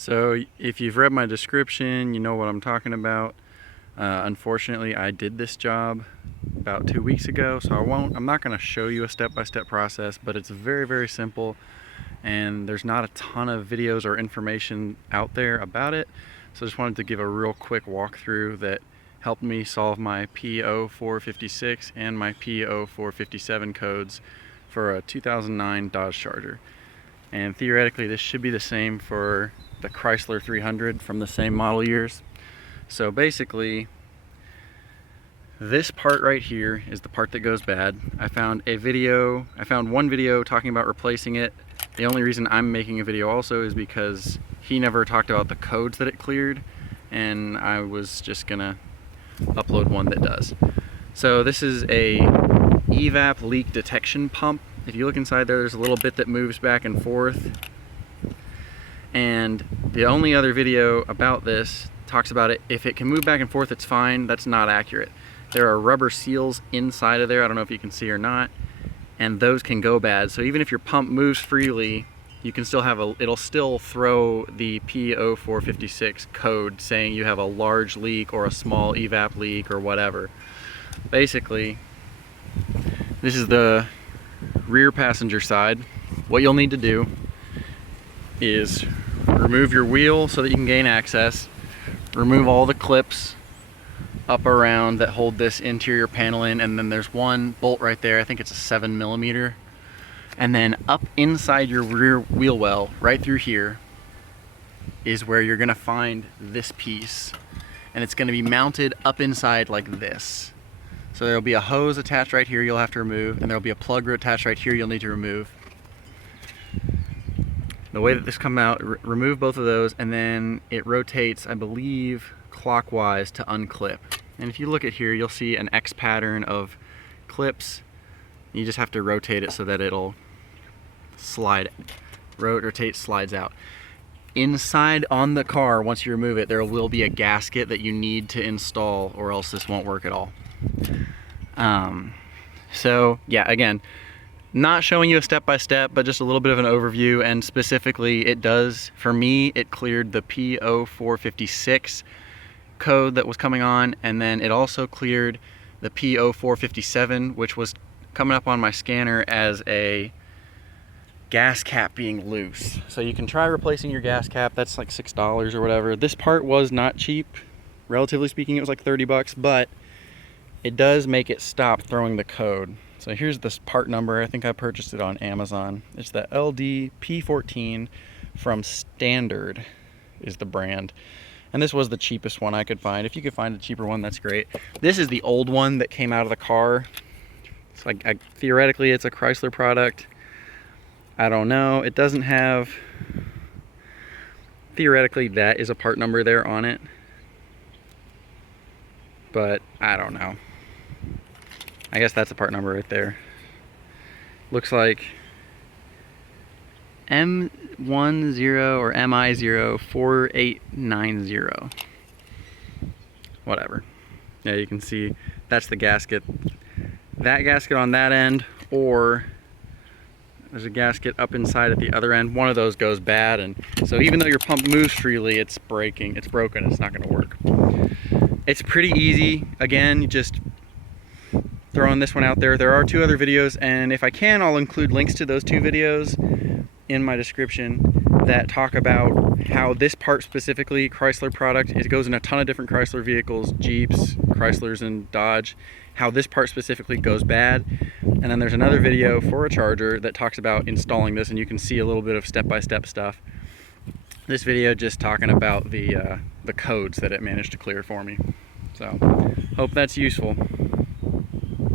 So if you've read my description, you know what I'm talking about. Unfortunately, I did this job about 2 weeks ago, so I'm not going to show you a step-by-step process, but it's very, very simple, and there's not a ton of videos or information out there about it. So I just wanted to give a real quick walkthrough that helped me solve my P0456 and my P0457 codes for a 2009 Dodge Charger. And theoretically, this should be the same for the Chrysler 300 from the same model years. So basically, this part right here is the part that goes bad. I found one video talking about replacing it. The only reason I'm making a video also is because he never talked about the codes that it cleared, and I was just gonna upload one that does. So this is a evap leak detection pump. If you look inside there, there's a little bit that moves back and forth. And the only other video about this talks about it. If it can move back and forth, it's fine. That's not accurate. There are rubber seals inside of there. I don't know if you can see or not. And those can go bad. So even if your pump moves freely, you can still have it'll still throw the P0456 code saying you have a large leak or a small evap leak or whatever. Basically, this is the rear passenger side. What you'll need to do is remove your wheel so that you can gain access, remove all the clips up around that hold this interior panel in, and then there's one bolt right there. I think it's a 7mm. And then up inside your rear wheel well, right through here, is where you're gonna find this piece. And it's gonna be mounted up inside like this. So there'll be a hose attached right here you'll have to remove, and there'll be a plug attached right here you'll need to remove. The way that this comes out, remove both of those, and then it rotates, I believe, clockwise to unclip. And if you look at here, you'll see an X pattern of clips. You just have to rotate it so that it'll rotate, slides out. Inside on the car, once you remove it, there will be a gasket that you need to install, or else this won't work at all. So yeah, again, not showing you a step-by-step, but just a little bit of an overview. And specifically, it does, for me, it cleared the P0456 code that was coming on, and then it also cleared the P0457, which was coming up on my scanner as a gas cap being loose. So you can try replacing your gas cap. That's like $6 or whatever. This part was not cheap, relatively speaking. It was like 30 bucks, but it does make it stop throwing the code. So here's this part number. I think I purchased it on Amazon. It's the LD-P14 from Standard is the brand. And this was the cheapest one I could find. If you could find a cheaper one, that's great. This is the old one that came out of the car. It's like, theoretically, it's a Chrysler product. I don't know. It doesn't have, theoretically, that is a part number there on it. But I don't know. I guess that's a part number right there. Looks like M10 or MI04890. Whatever. Yeah, you can see that's the gasket. That gasket on that end, or there's a gasket up inside at the other end. One of those goes bad, and so even though your pump moves freely, it's broken, it's not gonna work. It's pretty easy. Again, just throwing this one out there. There are 2 other videos, and if I can, I'll include links to those 2 videos in my description that talk about how this part specifically, Chrysler product, it goes in a ton of different Chrysler vehicles, Jeeps, Chryslers, and Dodge, how this part specifically goes bad. And then there's another video for a Charger that talks about installing this, and you can see a little bit of step-by-step stuff. This video just talking about the codes that it managed to clear for me. So, hope that's useful.